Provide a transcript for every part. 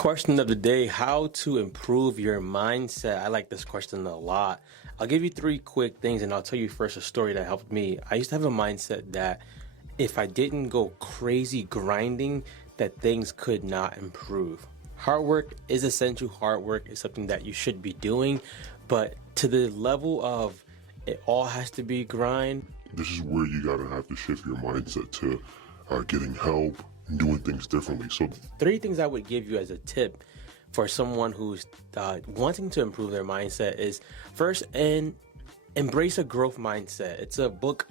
Question of the day: how to improve your mindset? I like this question a lot. I'll give you three quick things and I'll tell you first a story that helped me. I used to have a mindset that if I didn't go crazy grinding, that things could not improve. Hard work is essential. Hard work is something that you should be doing, but to the level of it all has to be grind. This is where you gotta have to shift your mindset to getting help and doing things differently. So Three things I would give you as a tip for someone who's wanting to improve their mindset is first, and embrace a growth mindset. It's a book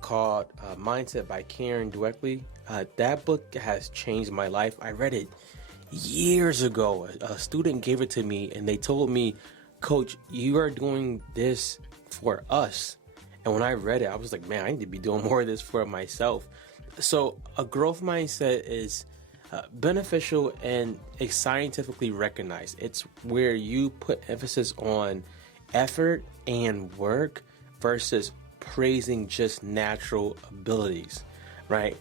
called Mindset by Karen Dweckly. That book has changed my life. I read it years ago. A student gave it to me and they told me, "Coach, you are doing this for us." And when I read it, I was like, man, I need to be doing more of this for myself. So a growth mindset is beneficial and it's scientifically recognized. It's where you put emphasis on effort and work versus praising just natural abilities, right?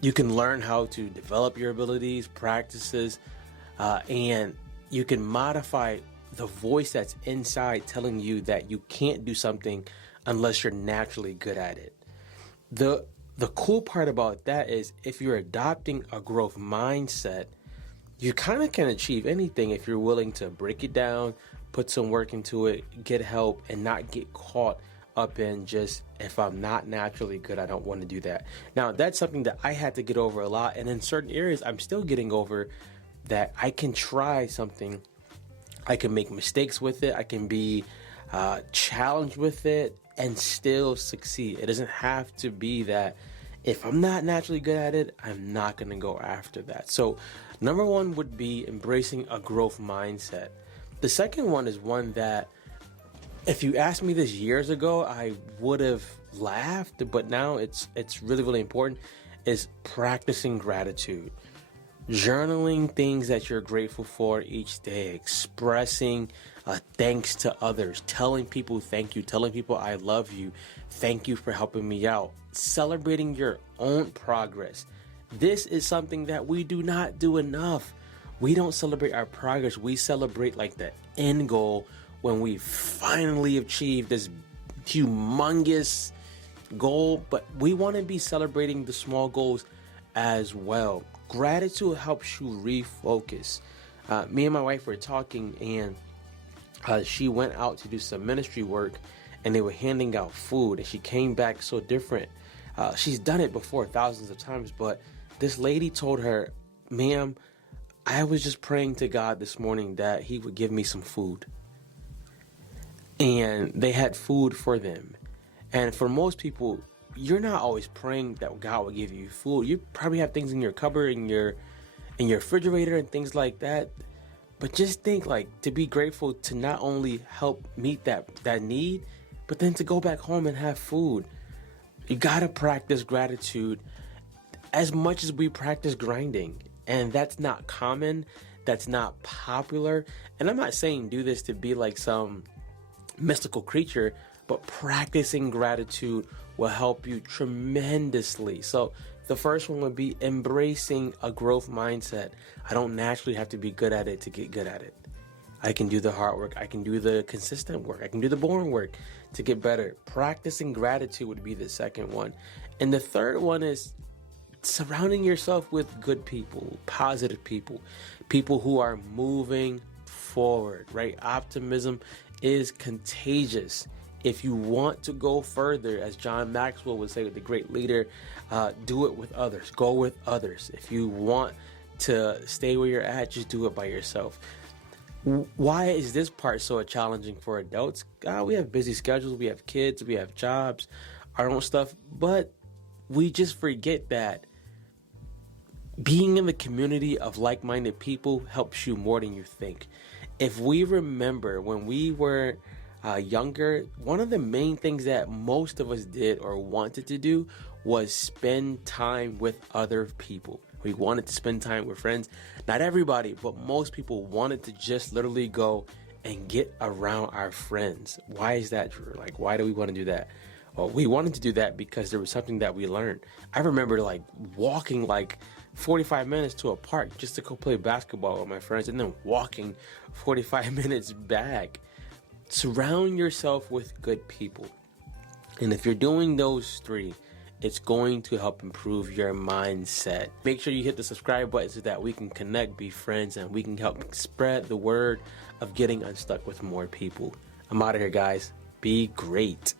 You can learn how to develop your abilities, practices, and you can modify the voice that's inside telling you that you can't do something unless you're naturally good at it. The cool part about that is if you're adopting a growth mindset, you kind of can achieve anything if you're willing to break it down, put some work into it, get help, and not get caught up in just, if I'm not naturally good, I don't want to do that. Now, that's something that I had to get over a lot. And in certain areas, I'm still getting over that. I can try something. I can make mistakes with it. I can be challenged with it and still succeed. It doesn't have to be that if I'm not naturally good at it, I'm not going to go after that. So number one would be embracing a growth mindset. The second one is one that if you asked me this years ago, I would have laughed, but now it's really, really important, is practicing gratitude. Journaling things that you're grateful for each day, expressing thanks to others, telling people thank you, telling people I love you, thank you for helping me out, celebrating your own progress. This is something that we do not do enough. We don't celebrate our progress. We celebrate like the end goal when we finally achieve this humongous goal, but we want to be celebrating the small goals as well. Gratitude helps you refocus. Me and my wife were talking and she went out to do some ministry work and they were handing out food and she came back so different. She's done it before thousands of times, but this lady told her, "Ma'am, I was just praying to God this morning that he would give me some food." And they had food for them. And for most people, you're not always praying that God will give you food. You probably have things in your cupboard, in your refrigerator and things like that. But just think, like, to be grateful to not only help meet that need, but then to go back home and have food. You gotta practice gratitude as much as we practice grinding. And that's not common. That's not popular. And I'm not saying do this to be like some mystical creature, but practicing gratitude will help you tremendously. So the first one would be embracing a growth mindset. I don't naturally have to be good at it to get good at it. I can do the hard work. I can do the consistent work. I can do the boring work to get better. Practicing gratitude would be the second one. And the third one is surrounding yourself with good people, positive people, people who are moving forward, right? Optimism is contagious. If you want to go further, as John Maxwell would say, the great leader, do it with others. Go with others. If you want to stay where you're at, just do it by yourself. Why is this part so challenging for adults? We have busy schedules, we have kids, we have jobs, our own stuff, but we just forget that being in the community of like-minded people helps you more than you think. If we remember when we were younger, one of the main things that most of us did or wanted to do was spend time with other people. We wanted to spend time with friends. Not everybody, but most people wanted to just literally go and get around our friends. Why is that, Drew? Like, why do we want to do that? Well, we wanted to do that because there was something that we learned. I remember like walking like 45 minutes to a park just to go play basketball with my friends and then walking 45 minutes back. Surround yourself with good people. And if you're doing those three, it's going to help improve your mindset. Make sure you hit the subscribe button so that we can connect, be friends, and we can help spread the word of getting unstuck with more people. I'm out of here, guys. Be great.